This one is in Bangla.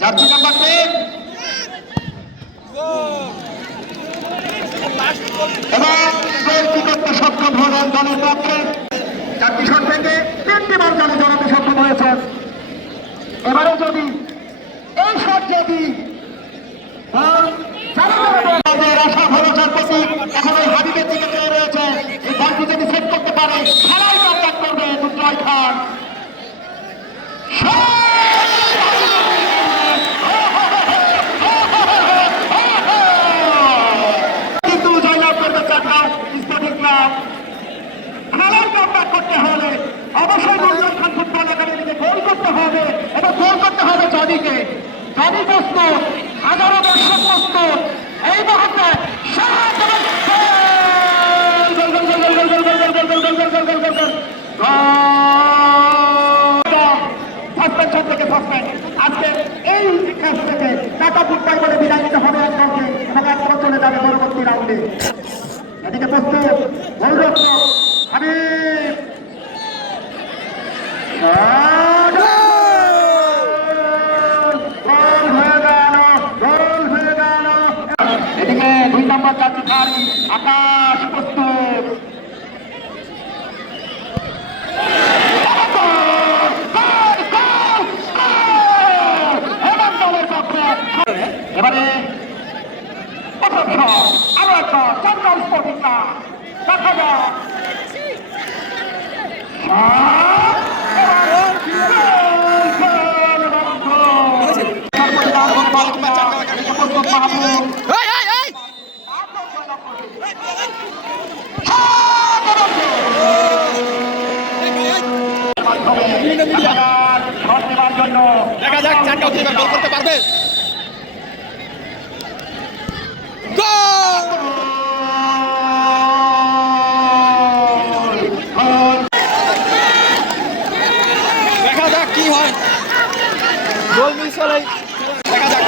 জার্সি নাম্বার 10 এবং গোলটি করতে সক্ষম হলেন দলের পক্ষে। 4টি শট থেকে 3টি বল দলে জড়াতে সক্ষম হয়েছেন। এবারে যদি এই শট যদি আশা ভরসার প্রতি এখন ওই হাবিবের দিকে চেয়ে রয়েছে, এই বলটি যদি সেট করতে পারে খেলায় কন্ট্যাক্ট করবে দুর্জয় খান। কিন্তু জয়লাভ করবে চাকরা স্পোর্টিং ক্লাব। খেলায় কন্ট্যাক্ট করতে হলে অবশ্যই দুর্জয় খান ফুটবল একাডেমিকে গোল করতে হবে এবং গোল করতে হবে জনিকে। জনি প্রস্তুত, হাজারো দর্শক প্রস্তুত। এই মুহূর্তে সাসপেনশন থেকে সাসপেন্ড। আজকে এই ম্যাচ থেকে টাকা ফুটবল বলে বিদায় নিতে হবে এক দলকে এবং এক দল চলে যাবে পরবর্তী রাউন্ডে। এদিকে প্রস্তুত গোলরক্ষক হাবিব, এদিকে 2 নম্বর জার্সি ধারী আকাশ প্রস্তুত। এবারে আরো একটা চাকরা স্পোর্টিং ক্লাব দেখা যাক। দেখা যাক চারটাও গোল করতে পারবে। দেখা যাক কি হয়, গোল মিস হলে দেখা যাক।